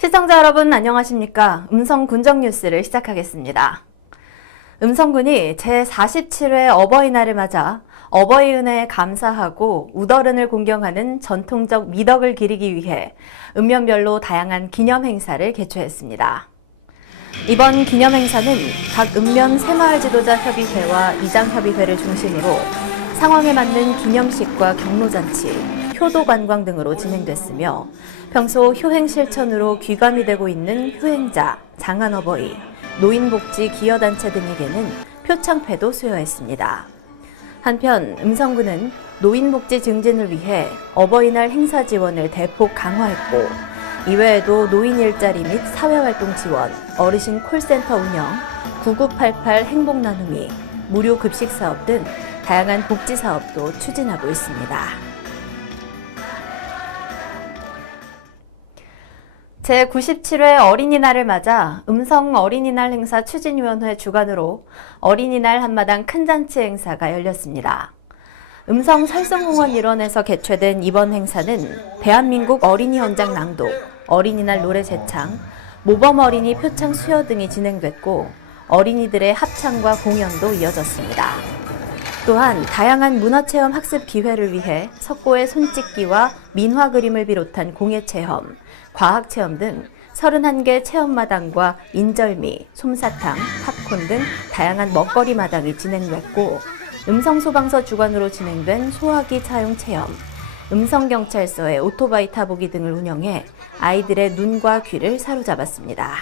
시청자 여러분 안녕하십니까? 음성군정 뉴스를 시작하겠습니다. 음성군이 제47회 어버이날을 맞아 어버이 은혜에 감사하고 우더른을 공경하는 전통적 미덕을 기리기 위해 읍면별로 다양한 기념 행사를 개최했습니다. 이번 기념 행사는 각 읍면 새마을 지도자 협의회와 이장협의회를 중심으로 상황에 맞는 기념식과 경로잔치, 효도관광 등으로 진행됐으며 평소 효행 실천으로 귀감이 되고 있는 효행자, 장안어버이, 노인복지 기여단체 등에게는 표창패도 수여했습니다. 한편 음성군은 노인복지 증진을 위해 어버이날 행사 지원을 대폭 강화했고 이외에도 노인 일자리 및 사회활동 지원, 어르신 콜센터 운영, 9988 행복나눔이, 무료 급식 사업 등 다양한 복지 사업도 추진하고 있습니다. 제97회 어린이날을 맞아 음성 어린이날 행사 추진위원회 주관으로 어린이날 한마당 큰잔치 행사가 열렸습니다. 음성 설성공원 일원에서 개최된 이번 행사는 대한민국 어린이 헌장 낭독, 어린이날 노래 제창, 모범 어린이 표창 수여 등이 진행됐고 어린이들의 합창과 공연도 이어졌습니다. 또한 다양한 문화체험 학습 기회를 위해 석고의 손짓기와 민화 그림을 비롯한 공예체험, 과학체험 등 31개 체험마당과 인절미, 솜사탕, 팝콘 등 다양한 먹거리 마당이 진행됐고 음성소방서 주관으로 진행된 소화기 차용 체험, 음성경찰서의 오토바이 타보기 등을 운영해 아이들의 눈과 귀를 사로잡았습니다.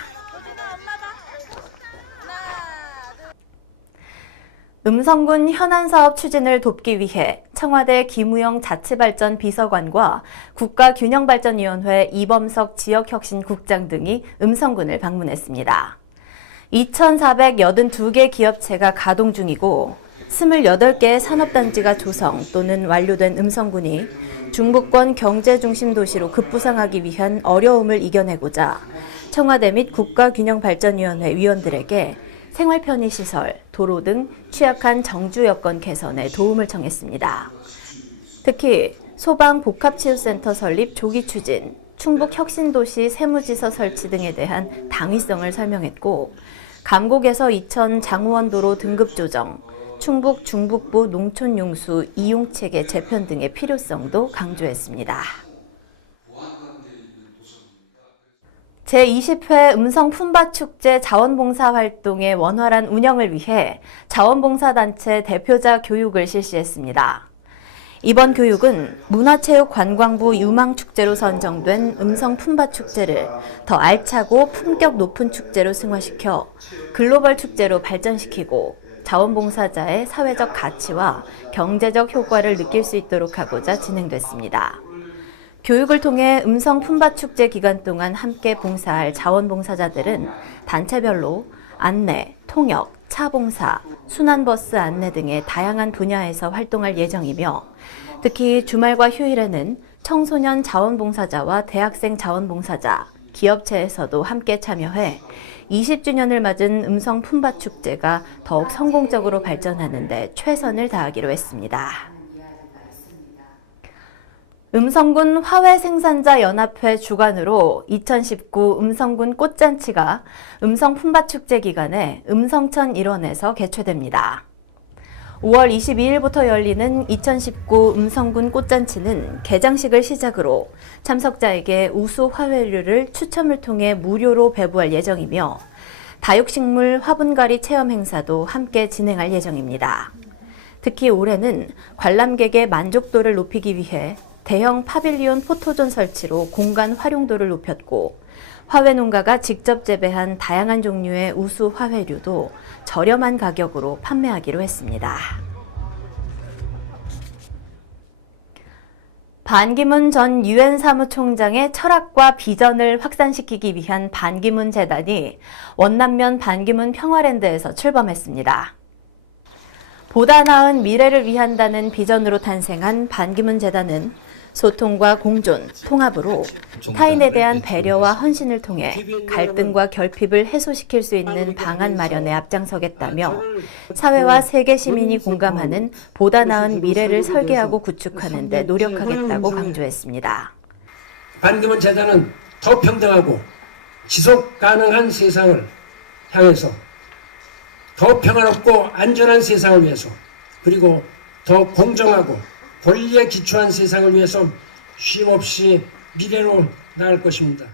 음성군 현안사업 추진을 돕기 위해 청와대 김우영 자치발전 비서관과 국가균형발전위원회 이범석 지역혁신국장 등이 음성군을 방문했습니다. 2,482개 기업체가 가동 중이고 28개의 산업단지가 조성 또는 완료된 음성군이 중부권 경제중심 도시로 급부상하기 위한 어려움을 이겨내고자 청와대 및 국가균형발전위원회 위원들에게 생활 편의시설, 도로 등 취약한 정주 여건 개선에 도움을 청했습니다. 특히 소방복합치유센터 설립 조기 추진, 충북혁신도시 세무지서 설치 등에 대한 당위성을 설명했고 감곡에서 이천 장우원도로 등급 조정, 충북 중북부 농촌용수 이용체계 재편 등의 필요성도 강조했습니다. 제20회 음성 품바축제 자원봉사 활동의 원활한 운영을 위해 자원봉사단체 대표자 교육을 실시했습니다. 이번 교육은 문화체육관광부 유망축제로 선정된 음성 품바축제를 더 알차고 품격 높은 축제로 승화시켜 글로벌 축제로 발전시키고 자원봉사자의 사회적 가치와 경제적 효과를 느낄 수 있도록 하고자 진행됐습니다. 교육을 통해 음성 품바축제 기간 동안 함께 봉사할 자원봉사자들은 단체별로 안내, 통역, 차봉사, 순환버스 안내 등의 다양한 분야에서 활동할 예정이며 특히 주말과 휴일에는 청소년 자원봉사자와 대학생 자원봉사자, 기업체에서도 함께 참여해 20주년을 맞은 음성 품바축제가 더욱 성공적으로 발전하는 데 최선을 다하기로 했습니다. 음성군 화훼생산자연합회 주관으로 2019 음성군 꽃잔치가 음성 품바축제 기간에 음성천 일원에서 개최됩니다. 5월 22일부터 열리는 2019 음성군 꽃잔치는 개장식을 시작으로 참석자에게 우수 화훼류를 추첨을 통해 무료로 배부할 예정이며 다육식물 화분갈이 체험 행사도 함께 진행할 예정입니다. 특히 올해는 관람객의 만족도를 높이기 위해 대형 파빌리온 포토존 설치로 공간 활용도를 높였고 화훼 농가가 직접 재배한 다양한 종류의 우수 화훼류도 저렴한 가격으로 판매하기로 했습니다. 반기문 전 유엔 사무총장의 철학과 비전을 확산시키기 위한 반기문 재단이 원남면 반기문 평화랜드에서 출범했습니다. 보다 나은 미래를 위한다는 비전으로 탄생한 반기문 재단은 소통과 공존, 통합으로 타인에 대한 배려와 헌신을 통해 갈등과 결핍을 해소시킬 수 있는 방안 마련에 앞장서겠다며 사회와 세계 시민이 공감하는 보다 나은 미래를 설계하고 구축하는 데 노력하겠다고 강조했습니다. 반기문 재단은 더 평등하고 지속 가능한 세상을 향해서 더 평화롭고 안전한 세상을 위해서 그리고 더 공정하고 권리에 기초한 세상을 위해서 쉼없이 미래로 나갈 것입니다.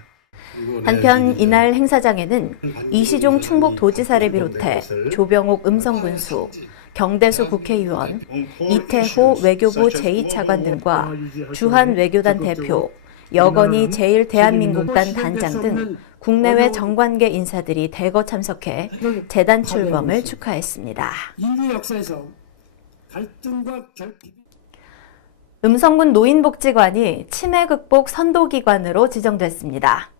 한편 이날 행사장에는 이시종 충북도지사를 비롯해 조병옥 음성군수, 경대수 국회의원, 이태호 외교부 제2차관 등과 주한 외교단 대표, 여건희 제1대한민국단 단장 등 국내외 정관계 인사들이 대거 참석해 재단 출범을 축하했습니다. 인류 역사에서 갈등과 결핍 음성군 노인복지관이 치매 극복 선도기관으로 지정됐습니다.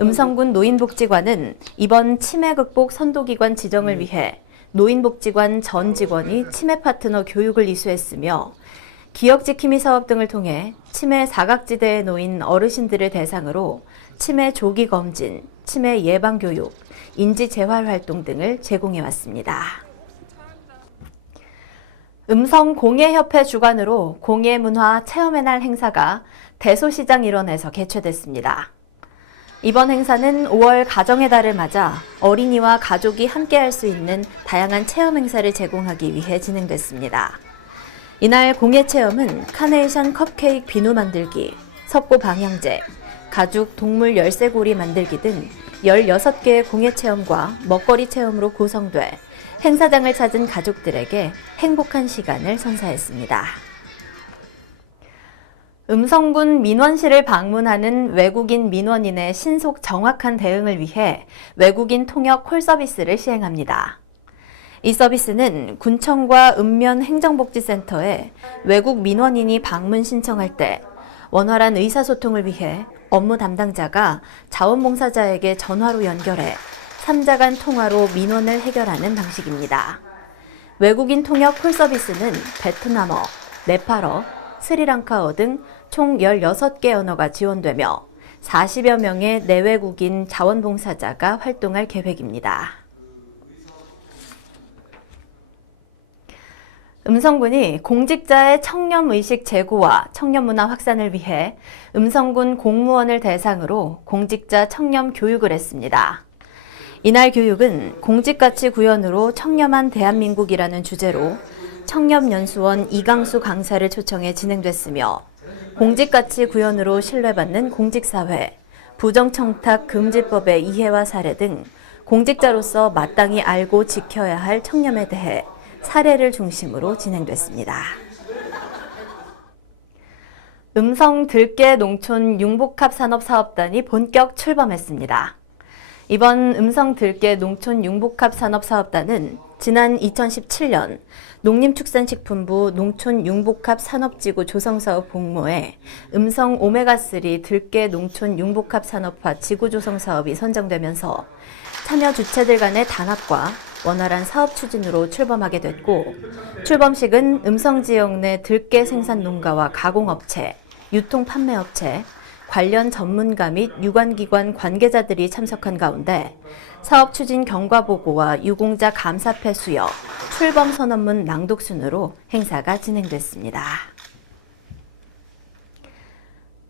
음성군 노인복지관은 이번 치매 극복 선도기관 지정을 위해 노인복지관 전 직원이 치매 파트너 교육을 이수했으며 기억지킴이 사업 등을 통해 치매 사각지대에 놓인 어르신들을 대상으로 치매 조기 검진, 치매 예방 교육, 인지 재활 활동 등을 제공해 왔습니다. 음성공예협회 주관으로 공예문화 체험의 날 행사가 대소시장 일원에서 개최됐습니다. 이번 행사는 5월 가정의 달을 맞아 어린이와 가족이 함께할 수 있는 다양한 체험 행사를 제공하기 위해 진행됐습니다. 이날 공예체험은 카네이션 컵케이크 비누 만들기, 석고 방향제, 가죽 동물 열쇠고리 만들기 등 16개의 공예체험과 먹거리 체험으로 구성돼 행사장을 찾은 가족들에게 행복한 시간을 선사했습니다. 음성군 민원실을 방문하는 외국인 민원인의 신속 정확한 대응을 위해 외국인 통역 콜 서비스를 시행합니다. 이 서비스는 군청과 읍면 행정복지센터에 외국 민원인이 방문 신청할 때 원활한 의사소통을 위해 업무 담당자가 자원봉사자에게 전화로 연결해 3자 간 통화로 민원을 해결하는 방식입니다. 외국인 통역 콜 서비스는 베트남어, 네팔어, 스리랑카어 등 총 16개 언어가 지원되며 40여 명의 내외국인 자원봉사자가 활동할 계획입니다. 음성군이 공직자의 청렴의식 제고와 청렴문화 확산을 위해 음성군 공무원을 대상으로 공직자 청렴 교육을 했습니다. 이날 교육은 공직가치 구현으로 청렴한 대한민국이라는 주제로 청렴연수원 이강수 강사를 초청해 진행됐으며 공직가치 구현으로 신뢰받는 공직사회, 부정청탁 금지법의 이해와 사례 등 공직자로서 마땅히 알고 지켜야 할 청렴에 대해 사례를 중심으로 진행됐습니다. 음성 들깨 농촌 융복합 산업사업단이 본격 출범했습니다. 이번 음성 들깨 농촌 융복합 산업사업단은 지난 2017년 농림축산식품부 농촌 융복합 산업지구 조성사업 공모에 음성 오메가3 들깨 농촌 융복합 산업화 지구 조성 사업이 선정되면서 참여 주체들 간의 단합과 원활한 사업 추진으로 출범하게 됐고, 출범식은 음성 지역 내 들깨 생산 농가와 가공업체, 유통 판매업체, 관련 전문가 및 유관기관 관계자들이 참석한 가운데 사업 추진 경과 보고와 유공자 감사패 수여, 출범 선언문 낭독 순으로 행사가 진행됐습니다.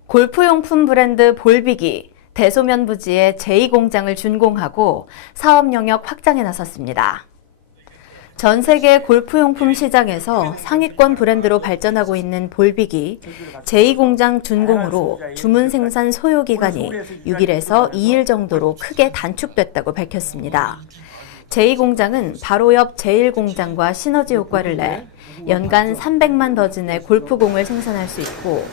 골프용품 브랜드 볼빅이 대소면 부지에 제2공장을 준공하고 사업 영역 확장에 나섰습니다. 전 세계 골프용품 시장에서 상위권 브랜드로 발전하고 있는 볼빅이 제2공장 준공으로 주문 생산 소요 기간이 6일에서 2일 정도로 크게 단축됐다고 밝혔습니다. 제2공장은 바로 옆 제1공장과 시너지 효과를 내 연간 300만 더즌의 골프공을 생산할 수 있고,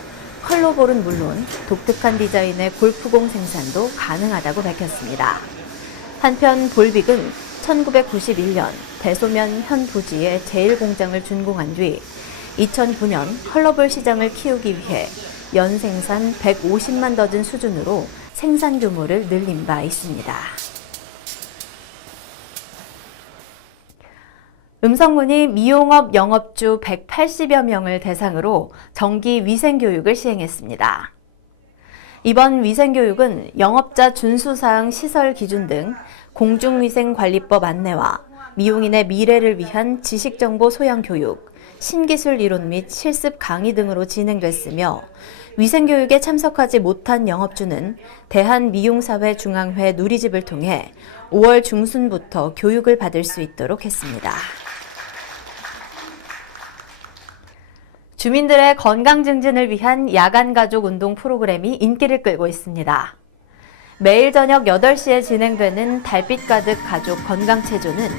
컬러볼은 물론 독특한 디자인의 골프공 생산도 가능하다고 밝혔습니다. 한편 볼빅은 1991년 대소면 현 부지에 제1공장을 준공한 뒤 2009년 컬러볼 시장을 키우기 위해 연 생산 150만 더즌 수준으로 생산 규모를 늘린 바 있습니다. 음성군이 미용업 영업주 180여 명을 대상으로 정기 위생교육을 시행했습니다. 이번 위생교육은 영업자 준수사항 시설 기준 등 공중위생관리법 안내와 미용인의 미래를 위한 지식정보 소양 교육, 신기술 이론 및 실습 강의 등으로 진행됐으며 위생교육에 참석하지 못한 영업주는 대한미용사회중앙회 누리집을 통해 5월 중순부터 교육을 받을 수 있도록 했습니다. 주민들의 건강 증진을 위한 야간 가족 운동 프로그램이 인기를 끌고 있습니다. 매일 저녁 8시에 진행되는 달빛 가득 가족 건강체조는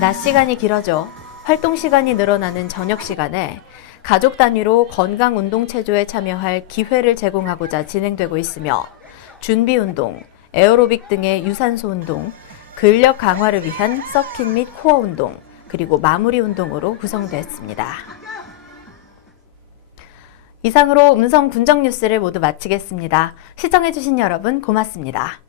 낮 시간이 길어져 활동 시간이 늘어나는 저녁 시간에 가족 단위로 건강 운동 체조에 참여할 기회를 제공하고자 진행되고 있으며 준비 운동, 에어로빅 등의 유산소 운동, 근력 강화를 위한 서킷 및 코어 운동, 그리고 마무리 운동으로 구성됐습니다. 이상으로 음성 군정 뉴스를 모두 마치겠습니다. 시청해주신 여러분 고맙습니다.